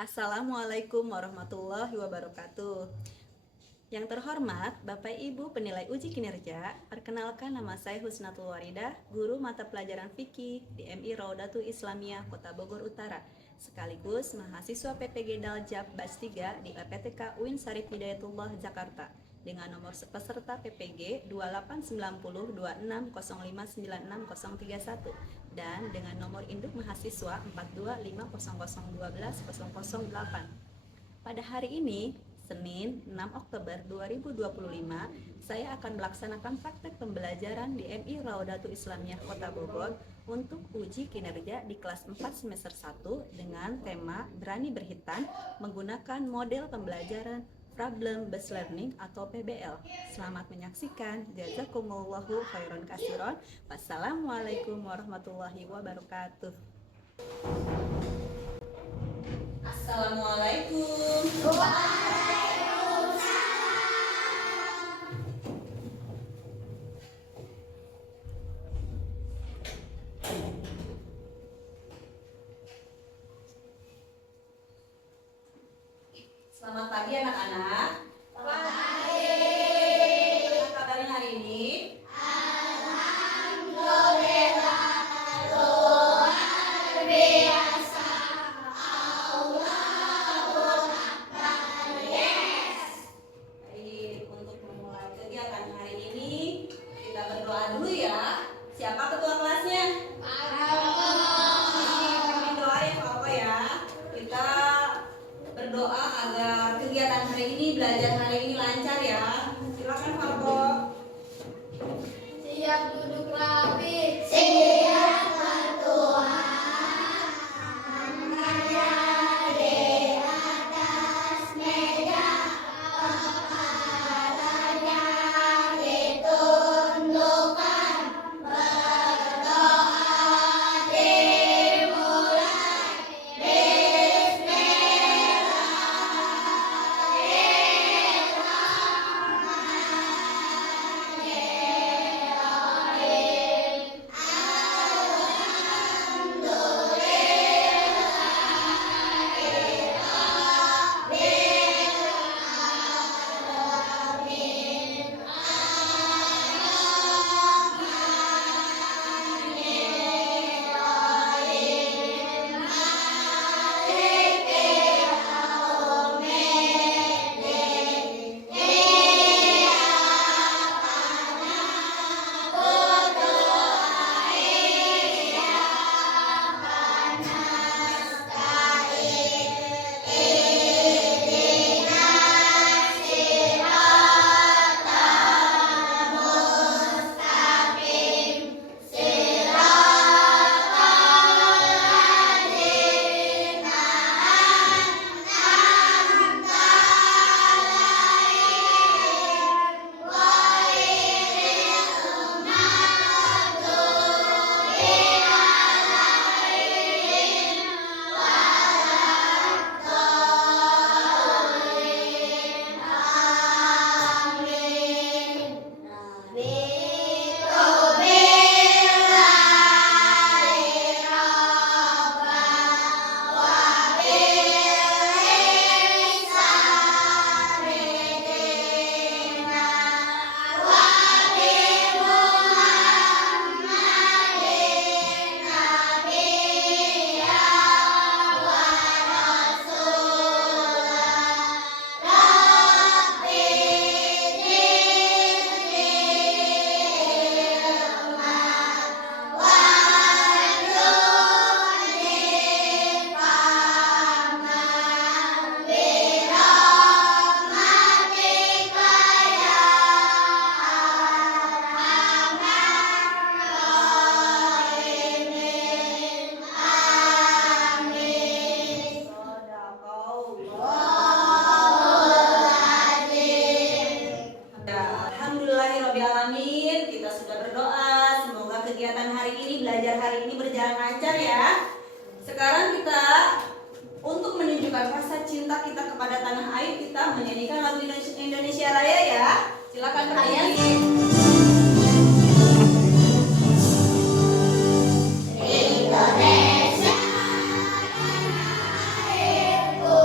Assalamualaikum warahmatullahi wabarakatuh. Yang terhormat Bapak Ibu penilai uji kinerja, perkenalkan nama saya Husnatul Waridah, guru mata pelajaran fikih di MI Raudatul Islamiyah Kota Bogor Utara, sekaligus mahasiswa PPG Daljab Batch 3 di PPTK UIN Syarif Hidayatullah Jakarta dengan nomor peserta PPG 289026059631 dan dengan nomor induk mahasiswa 42500120008. Pada hari ini, Senin 6 Oktober 2025, saya akan melaksanakan praktek pembelajaran di MI Raudatul Islamiyah Kota Bogor untuk uji kinerja di kelas 4 semester 1 dengan tema Berani Berhitan menggunakan model pembelajaran Problem Based Learning atau PBL. Selamat menyaksikan. Jazakumullahu khairan katsiran. Wassalamualaikum warahmatullahi wabarakatuh. Assalamualaikum. Selamat pagi anak-anak. Pagi. Apa kabarnya hari ini? Alhamdulillah luar biasa. Allahu Akbar. Yes. Baik, untuk memulai kegiatan hari ini kita berdoa dulu ya. Siapa ketua kelasnya? Kami doa ya Pak ya. Kita berdoa agar kegiatan hari ini, belajar hari ini lancar ya. Silakan Farbo. Siap duduk rapi. Siap berdoa. Tangannya di atas meja, kepalanya ditundukkan. Berdoa dimulai. Alhamdulillahirobbilalamin. Kita sudah berdoa. Semoga kegiatan hari ini, belajar hari ini berjalan lancar ya. Sekarang kita untuk menunjukkan rasa cinta kita kepada tanah air, kita menyanyikan lagu Indonesia Raya ya. Silakan bernyanyi. Indonesia, airku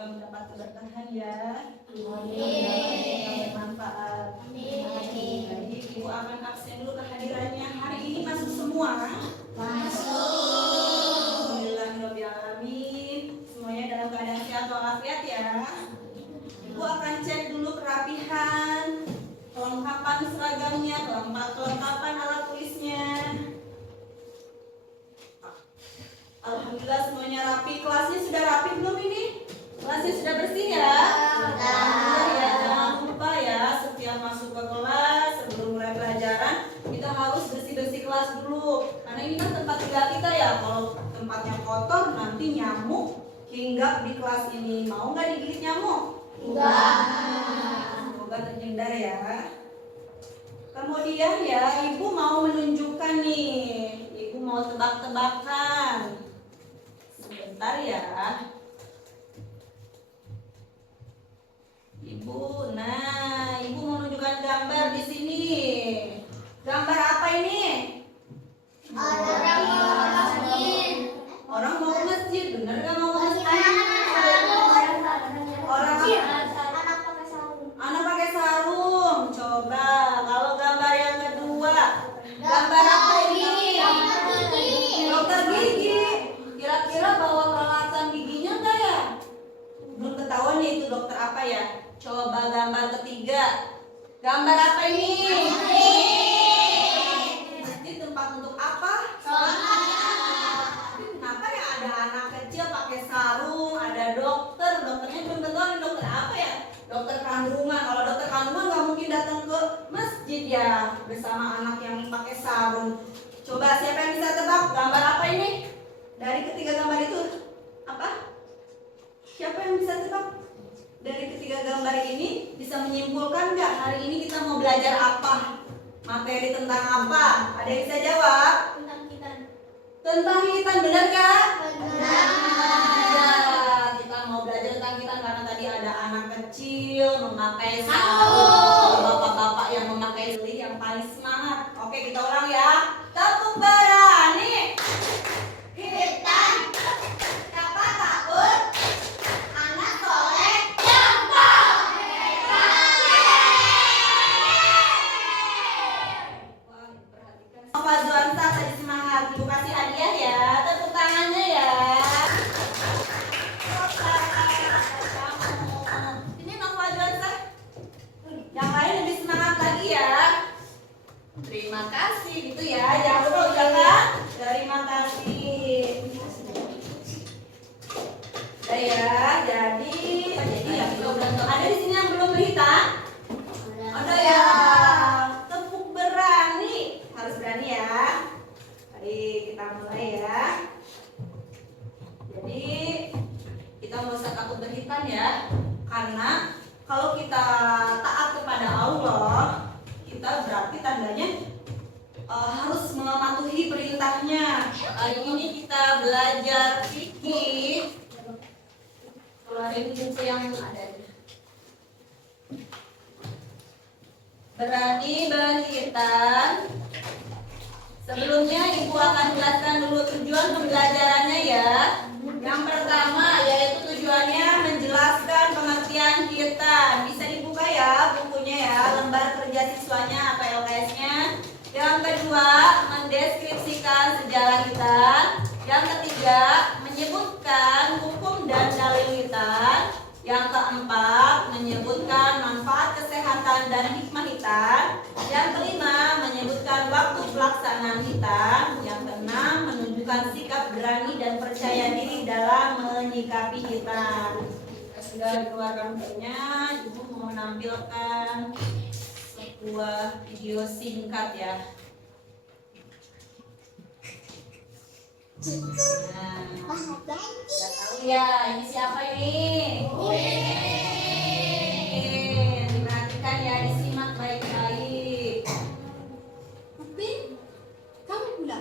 Semoga mendapat keberkahan ya. Amin. Bermanfaat. Baik, Ibu akan absen dulu kehadirannya. Hari ini masuk semua? Alhamdulillahirrahmanirrahim. Semuanya dalam keadaan sehat walafiat ya. Ibu akan cek dulu kerapihan, kelengkapan seragamnya, kelengkapan alat tulisnya. Alhamdulillah semuanya rapi. Kelasnya sudah rapi belum ini? Kelasnya sudah bersih ya? Alhamdulillah ya. Jangan lupa ya, setiap masuk ke kelas sebelum mulai pelajaran kita harus bersih-bersih kelas dulu. Karena ini kan tempat tinggal kita ya. Kalau tempatnya kotor nanti nyamuk hinggap di kelas ini. Mau nggak digigit nyamuk? Enggak. Semoga terhindar ya. Kemudian ya, Ibu mau menunjukkan nih. Ibu mau tebak-tebakan. Sebentar ya. Ibu, nah, Ibu mau menunjukkan gambar di sini. Gambar apa ini? Orang mau ke masjid, bener gak mau ke masjid? Orang anak pakai sarung. Coba kalau gambar yang kedua, gambar apa ini? Dokter gigi. Kira-kira bawa peralatan giginya enggak ya? Belum ketahuan nih itu dokter apa ya? Coba gambar ketiga. Gambar apa ini? Masjid tempat untuk apa? Tapi kenapa ya ada anak kecil pakai sarung, ada dokter, dokternya belum ketahuan dokter apa ya? Dokter kandungan. Kalau dokter kandungan nggak mungkin datang ke masjid ya bersama anak yang pakai sarung. Coba siapa yang bisa tebak gambar apa ini? Dari ketiga gambar itu apa? Siapa yang bisa tebak? Dari ketiga gambar ini bisa menyimpulkan nggak hari ini kita mau belajar apa? Materi tentang apa? Ada yang bisa jawab? Tentang hitan, benar nggak? Ya, kita mau belajar tentang hitan karena tadi ada anak kecil memakai sarung, bapak-bapak yang memakai lilin yang paling semangat. Oke, kita ulang ya. Tepuk berani. Hitan. Siapa takut? Anak soleh. Nova Zuansa tadi semangat. Ibu kasih hadiah ya. Tepuk tangannya ya. Ini Nova Zuansa. Yang lain lebih semangat lagi ya. Terima kasih gitu ya. Jangan lupa ucapkan terima kasih. Udah ya. Jadi ya ada di sini yang belum berhitan? Ada ya. Tepuk berani. Harus berani ya. Baik, kita mulai ya. Jadi kita nggak usah takut berhitan ya. Karena kalau kita taat kepada Allah, kita berarti tandanya harus mematuhi perintahnya. Kali ini kita belajar fikih. Keluarin buku yang ada. Berani berhitan. Sebelumnya Ibu akan jelaskan dulu tujuan pembelajarannya ya. Yang pertama yaitu tujuannya menjelaskan pengertian hitan. Bisa dibuka ya bukunya ya, lembar kerja siswanya atau LKS-nya. Yang kedua, mendeskripsikan sejarah hitan. Yang ketiga, menyebutkan hukum dan dalil hitan. Yang keempat, menyebutkan manfaat kesehatan dan hikmah hitan. Yang kelima, menyebutkan waktu pelaksanaan hitan. Yang keenam, menunjukkan sikap berani dan percaya diri dalam menyikapi hitan. Sudah dikeluarkan bukunya, Ibu mau menampilkan sebuah video singkat ya. Nah, nggak tahu ya, ini siapa ini? Diperhatikan ya, disimak baik-baik. Kamu pula.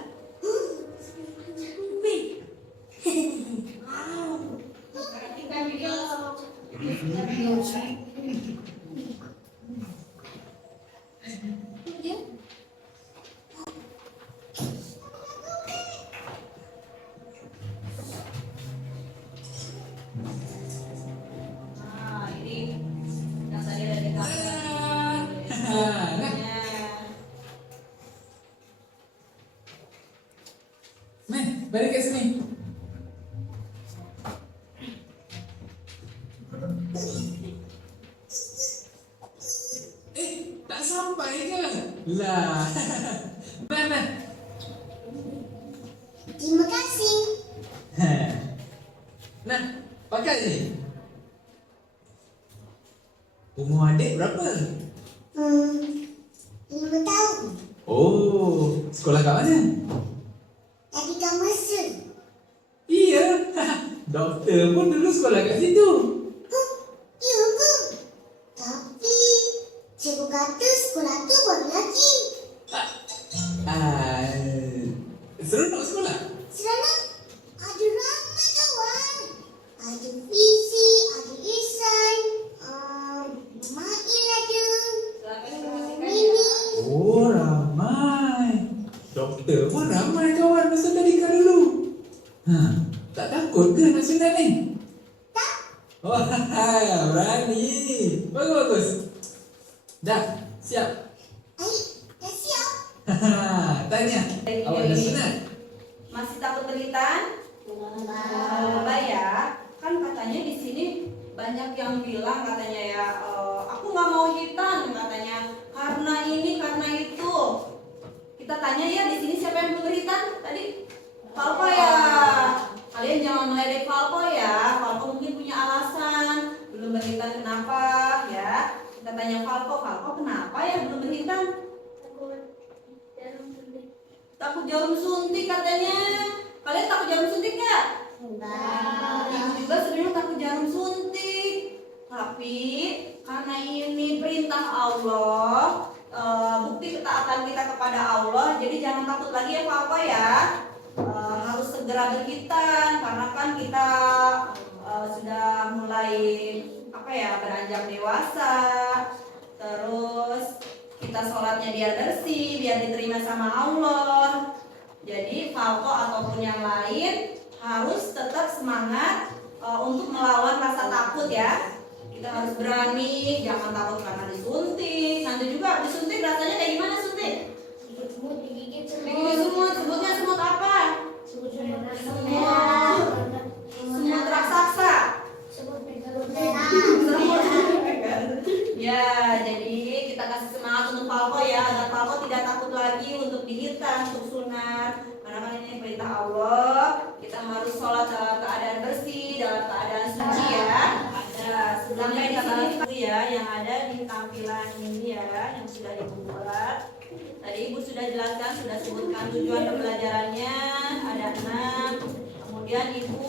Perhatikan video. balik ke sini. Tak sampai ke? Lah. Mana? Terima kasih. Nah, pakai ni. Umur adik berapa? 5 tahun. Oh, sekolah kat mana? Tadi kau mesra. Iya. Doktor pun dulu sekolah kat situ. Ya ke? Tapi cikgu kata sekolah tu baru lagi. Ah, seronok sekolah? Seronok. Ada ramai kawan. Ada Fizi, ada Ihsan, Mail ada. Mimi. Oh, ramai. Doktor pun ramai kawan masa tadika dulu. Tak takut ke nak sunat ni? Tak. Wah, berani. Bagus. Dah, siap. Dah siap. Tanya, awak dah sunat? Masih takut beritan? Lebay ya. Kan katanya di sini banyak yang bilang katanya ya, aku nggak mau hitan katanya karena ini karena itu. Kita tanya ya di sini siapa yang belum beritan tadi? Falco ya. Kalian jangan meledek Falco ya. Falco mungkin punya alasan belum beritan kenapa ya. Kita tanya Falco kenapa ya belum beritan? Takut jarum suntik katanya. Kalian takut jarum suntik nggak? Ibu juga sebenarnya takut jarum suntik. Tapi karena ini perintah Allah, bukti ketaatan kita kepada Allah, jadi jangan takut lagi ya Papa ya. Harus segera berhitan karena kan kita sudah mulai beranjak dewasa. Terus kita sholatnya biar bersih, biar diterima sama Allah. Jadi Falco ataupun yang lain harus tetap semangat untuk melawan rasa takut ya. Kita harus berani, jangan takut karena disuntik. Nanti juga disuntik rasanya kayak gimana suntik? Digigit semut. Sebutnya semut apa? Semut raksasa. Semut. Ya, jadi kita kasih semangat untuk Falco ya, agar Falco tidak takut lagi untuk dihitan, untuk sunat. Karena kan ini perintah Allah, kita harus sholat dalam keadaan bersih, dalam keadaan suci ya. Ada sebelumnya di sini itu ya, yang ada di tampilan ini ya, yang sudah dibuat. Tadi Ibu sudah jelaskan, sudah sebutkan tujuan pembelajarannya, ada 6. Kemudian Ibu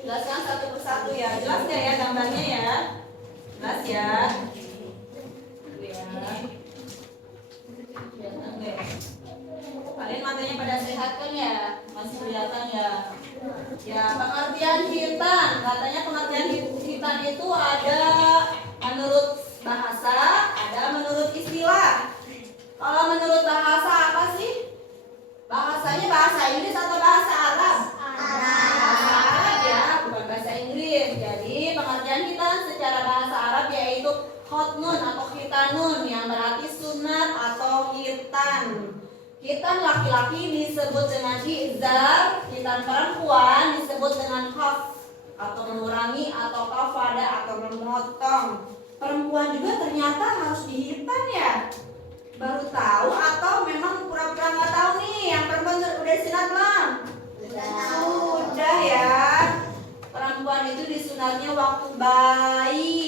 jelaskan satu persatu ya. Jelas nggak ya gambarnya ya? Jelas ya? Itu ya. Kelihatan nggak ya? Kalian matanya pada sehat kan ya? Masih kelihatan ya? Ya, pengertian hitan. Katanya pengertian hitan itu ada menurut bahasa, ada menurut istilah. Kalau menurut bahasa apa sih? Bahasanya bahasa Inggris atau bahasa Arab? Bahasa Arab ya, bukan bahasa Inggris. Jadi pengertian hitan secara bahasa Arab yaitu khotnun atau khitanun yang berarti sunat atau hitan. Hitan laki-laki disebut dengan izar, hitan perempuan disebut dengan khaf atau mengurangi atau kafada atau memotong. Perempuan juga ternyata harus dihitan ya. Baru tahu atau memang pura-pura nggak tahu nih? Yang perempuan udah disunat belum? Sudah ya. Perempuan itu disunatnya waktu bayi.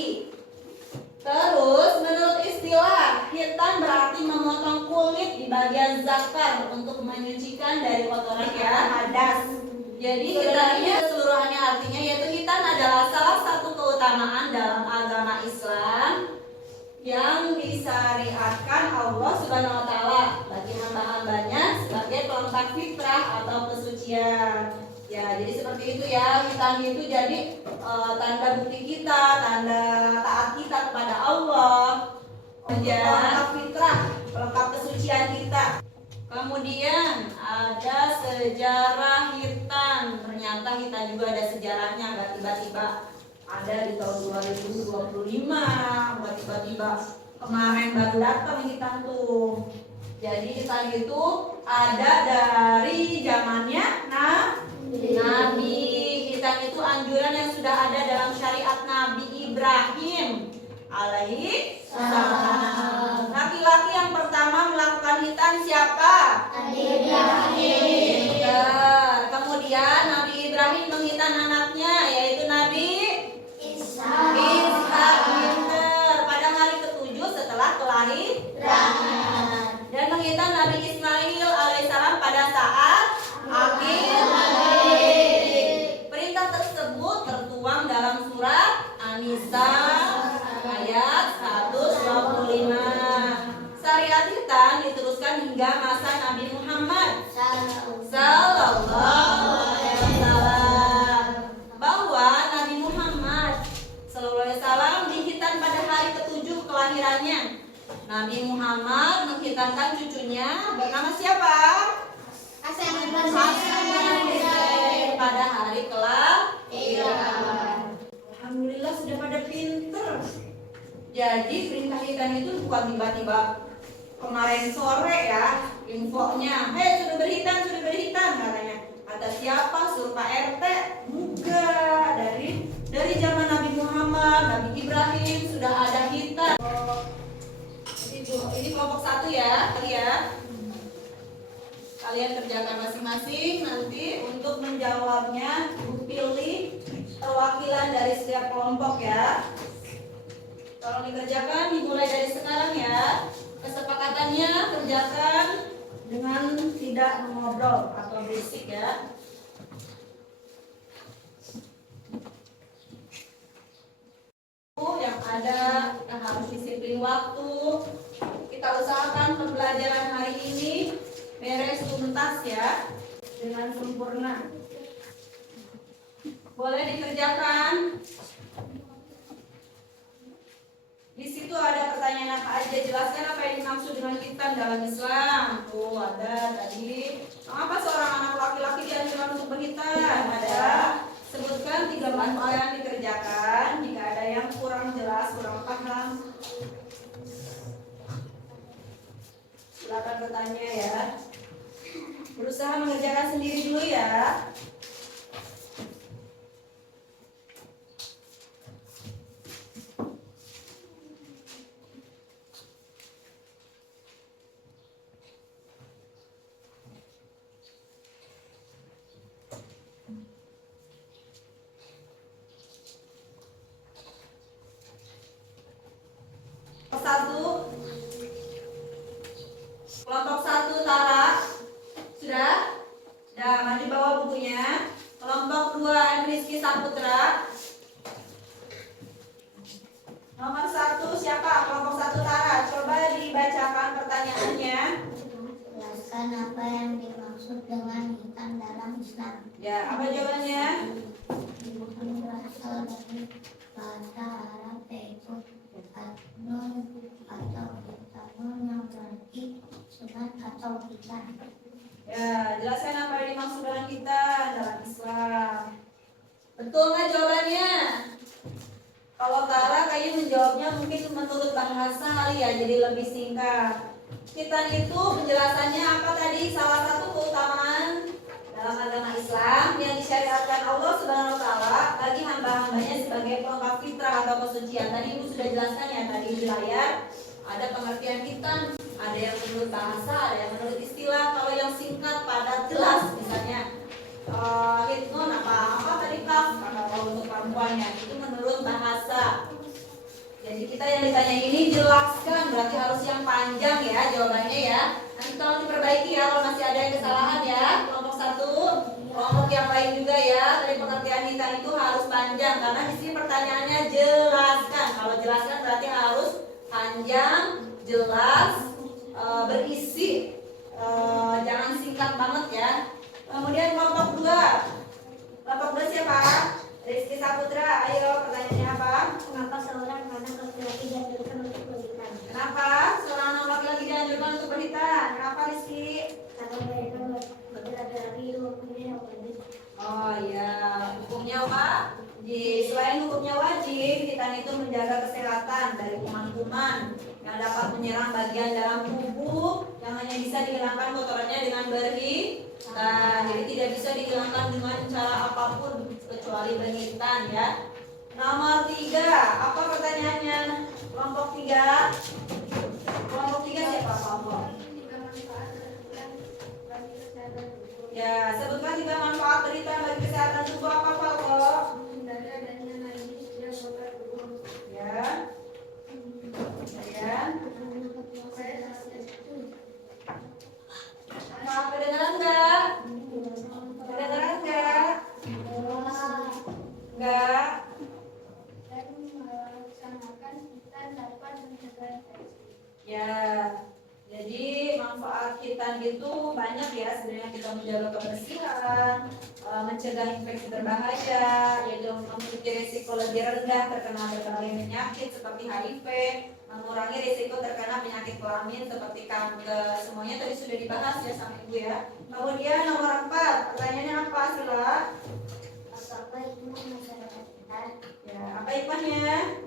Terus menurut istilah, hitan berarti memotong kulit di bagian zakar untuk menyucikan dari kotoran ya, hadas. Jadi hitannya keseluruhannya artinya yaitu hitan adalah salah satu keutamaan dalam agama Islam yang disyariatkan Allah Subhanahu wa taala bagi hamba-hambanya sebagai pelengkap fitrah atau kesucian. Ya, jadi seperti itu ya. Hitan itu jadi tanda bukti kita, tanda taat kita kepada Allah. Pelengkap fitrah, pelengkap kesucian kita. Kemudian ada sejarah hitan. Ternyata hitan juga ada sejarahnya, nggak tiba-tiba ada di tahun 2025, nggak tiba-tiba kemarin baru datang hitan tuh. Jadi hitam itu ada dari zamannya Nabi. Hitam itu anjuran yang sudah ada dalam syariat Nabi Ibrahim alaihi salam. Laki-laki yang pertama melakukan hitam siapa? Nabi Ibrahim. Kemudian Nabi Ibrahim menghitan anaknya yaitu Nabi Ishak. Ishak. Pada hari ke-7 setelah kelahiran. Dan menghitan Nabi Ismail alaihissalam pada saat akhir hayat. Perintah tersebut tertuang dalam surat An-Nisa ayat 125. Syariat hitam diteruskan hingga masa Nabi Muhammad Sallallahu Alaihi Wasallam. Bahwa Nabi Muhammad Sallallahu Alaihi Wasallam dihitan pada hari ke-7 kelahirannya. Nabi Muhammad menghitankan cucunya bernama siapa? Hasan Pada hari kelahiran. Alhamdulillah sudah pada pinter. Jadi perintah hitam itu bukan tiba-tiba kemarin sore ya infonya. Sudah berhitan katanya. Kata siapa? Suruh Pak RT? Enggak. Dari zaman Nabi Muhammad, Nabi Ibrahim sudah ada hitam. Ini kelompok 1 ya, kalian kerjakan masing-masing. Nanti untuk menjawabnya pilih perwakilan dari setiap kelompok ya. Tolong dikerjakan dimulai dari sekarang ya. Kesepakatannya kerjakan dengan tidak mengobrol atau berisik ya. Yang ada kita harus disiplin waktu. Kita usahakan pembelajaran hari ini beres tuntas ya dengan sempurna. Boleh dikerjakan. Di situ ada pertanyaan apa aja, jelaskan apa yang dimaksud dengan hitam dalam Islam. Tuh ada tadi. Mengapa seorang anak laki-laki dianjurkan untuk berhitam? Ada. Sebutkan 3 hal yang dikerjakan. Jika ada yang kurang jelas, kurang paham, silakan bertanya ya. Berusaha mengerjakan sendiri dulu ya. Kelompok 1 Tara sudah? Sudah, mari bawa bukunya. Kelompok 2 Rizky Saputra. Nomor 1 siapa? Kelompok 1 Tara. Coba dibacakan pertanyaannya. Jelaskan apa yang dimaksud dengan hitam dalam Islam. Ya, apa jawabannya? Hitam berasal dari bahasa Arab yaitu nun atau hitam yang berarti sunat atau hitam. Ya, jelaskan apa yang dimaksud dengan kita dalam Islam. Betul nggak jawabannya? Kalau Tara kayaknya menjawabnya mungkin menurut bahasa kali ya, jadi lebih singkat. Khitan itu penjelasannya apa tadi? Salah satu keutamaan dalam agama Islam yang disyariatkan Allah Subhanahu wa taala bagi hamba-hambanya sebagai pelengkap fitrah atau kesucian. Tadi Ibu sudah jelaskan ya tadi di layar. Ada pengertian khitan, ada yang menurut bahasa, ada yang menurut istilah. Kalau yang singkat, padat, jelas, misalnya hitnun apa tadi kaf, kalau untuk perempuannya itu menurut bahasa. Jadi kita yang ditanya ini jelaskan, berarti harus yang panjang ya jawabannya ya. Nanti tolong diperbaiki ya kalau masih ada yang kesalahan ya. Kelompok 1, kelompok yang lain juga ya. Tadi pengertian hitam itu harus panjang karena di sini pertanyaannya jelaskan. Kalau jelaskan berarti harus panjang, jelas, berisi, jangan singkat banget ya. Kemudian kelompok 2. Kelompok 2 siapa? Rizky Saputra, ayo pertanyaannya apa? Kenapa seorang anak laki-laki dianjurkan untuk berhitam? Kenapa seorang anak laki-laki dianjurkan untuk berhitam? Kenapa Rizky? Karena mereka bergerak dari hukumnya yang wajib. Oh iya, hukumnya apa? Selain hukumnya wajib, hitam itu menjaga kesehatan dari kuman-kuman yang dapat menyerang bagian dalam tubuh yang hanya bisa dihilangkan kotorannya dengan berhitan. Jadi tidak bisa dihilangkan dengan cara apapun kecuali berhitan ya. Nomor 3, apa pertanyaannya? Kelompok 3. Kelompok 3 siapa kelompok? Ya, sebutkan 3 manfaat berita bagi kesehatan tubuh apa kelompok? Ya. Ya. Nah, kedengeran enggak? Kedengeran enggak? Enggak. Ya, jadi manfaat hitan itu banyak ya. Sebenarnya kita menjaga kebersihan, mencegah infeksi berbahaya, yaitu memiliki risiko lebih rendah terkena berbagai penyakit seperti HIV, mengurangi risiko terkena penyakit kelamin seperti kanker. Semuanya tadi sudah dibahas ya sama Ibu ya. Kemudian nomor 4, pertanyaannya apa Sila? Apa hikmah masyarakat kita? Ya, apa hikmahnya?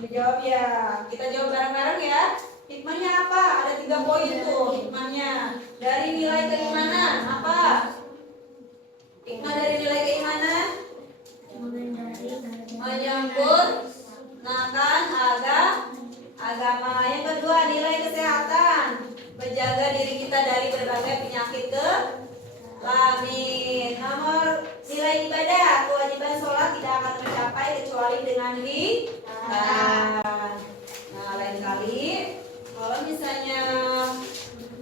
Dijawab ya. Kita jawab bareng-bareng ya. Hikmahnya apa? Ada 3 poin tuh hikmahnya. Dari nilai keimanan apa? Hikmah dari nilai keimanan? Menyempurnakan agama. Yang kedua, nilai kesehatan. Menjaga diri kita dari berbagai penyakit kelamin. Nomor nilai ibadah. Kewajiban sholat tidak akan tercapai kecuali dengan hitan. Nah, lain kali kalau misalnya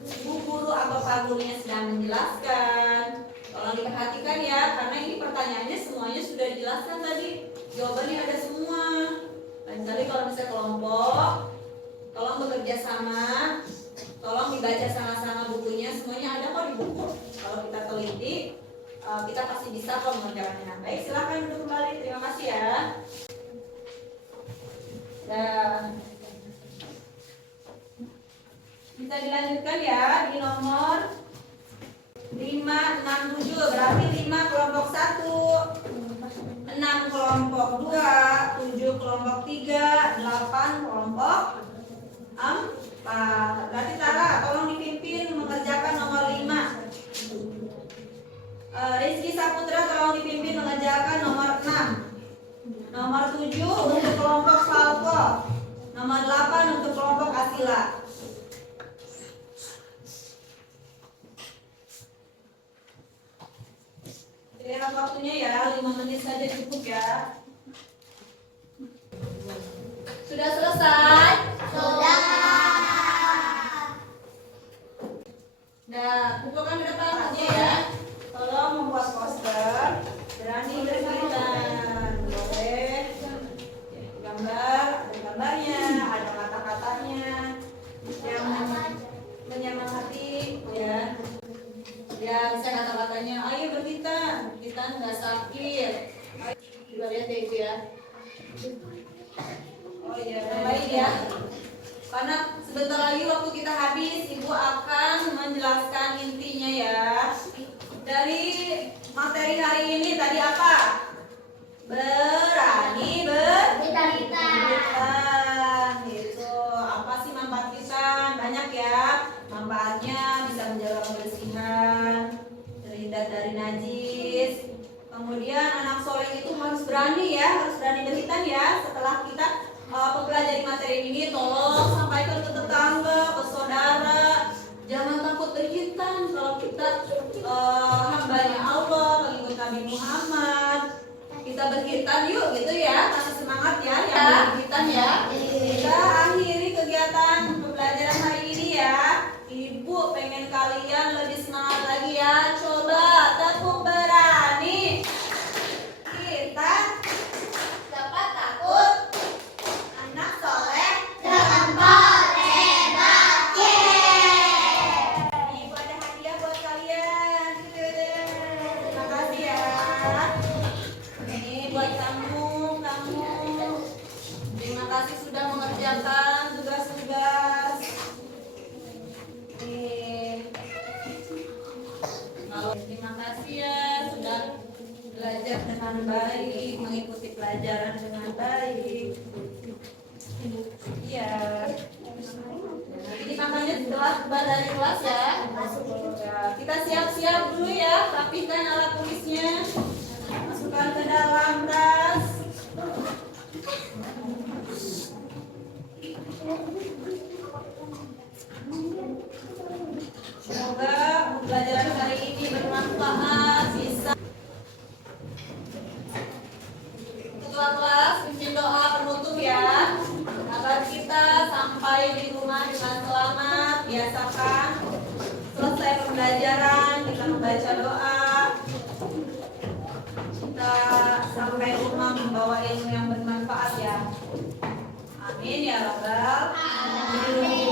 ibu guru atau pak gurunya sedang menjelaskan, tolong diperhatikan ya, karena ini pertanyaannya semuanya sudah dijelaskan tadi, jawabannya ada semua. Lain kali kalau misalnya kelompok, tolong bekerja sama, tolong dibaca sama-sama bukunya, semuanya ada kok di buku. Kalau kita teliti, kita pasti bisa kok mengerjakannya. Baik, silakan duduk kembali. Terima kasih ya. Dan bisa dilanjutkan ya di nomor 5, 6, 7. Berarti 5 kelompok 1, 6 kelompok 2, 7 kelompok 3, 8 kelompok 4. Berarti Tara tolong dipimpin mengerjakan nomor 5. Rizky Saputra tolong dipimpin mengerjakan nomor 6. Nomor 7 untuk kelompok Falco. Nomor 8 untuk kelompok Asila. Lihat waktunya ya, 5 menit saja cukup ya. Sudah selesai? Sudah. Nah, kumpulkan ke depan aja ya. Tolong membuat poster. Berani berkaitan. Boleh. Gambar, ada gambarnya, ada kata-katanya yang menyemangati ya. Ya, bisa kata-katanya, ayo berhitan, kita nggak sakit. Coba lihat deh Ibu ya. Oh iya, baik ya. Karena sebentar lagi waktu kita habis, Ibu akan menjelaskan intinya ya. Dari materi hari ini tadi apa? Berani berhitan. Gitu. Apa sih manfaat hitan? Banyak ya. Manfaatnya bisa menjaga kebersihan, terhindar dari najis. Kemudian anak soleh itu harus berani ya, harus berani berhitan ya. Setelah kita mempelajari materi ini, tolong sampaikan ke tetangga, ke saudara. Jangan takut berhitan kalau kita hambanya Allah, pengikut Nabi Muhammad. Kita berhitan yuk gitu ya, kasih semangat ya yang berhitan ya. Kita akhiri kegiatan pembelajaran hari ini ya. Ibu pengen kalian lebih semangat lagi ya. Coba tepuk berani. Kita dapat takut. Anak soleh Jangan boleh mati. Ibu ada hadiah buat kalian. Terima kasih ya. Ini buat kamu. Terima kasih sudah mengerjakan tugas-tugas. Terima kasih ya sudah belajar dengan baik, mengikuti pelajaran dengan baik. Iya. Jadi makannya setelah keluar dari kelas ya. Ya, kita siap-siap dulu ya, rapikan alat tulisnya, masukkan ke dalam tas. Semoga pembelajaran hari ini bermanfaat. Bisa ketua kelas pimpin doa penutup ya, agar kita sampai di rumah dengan selamat. Biasakan selesai pembelajaran kita membaca doa, kita sampai rumah membawa ilmu yang bermanfaat ya. Amin ya rabbal alamin.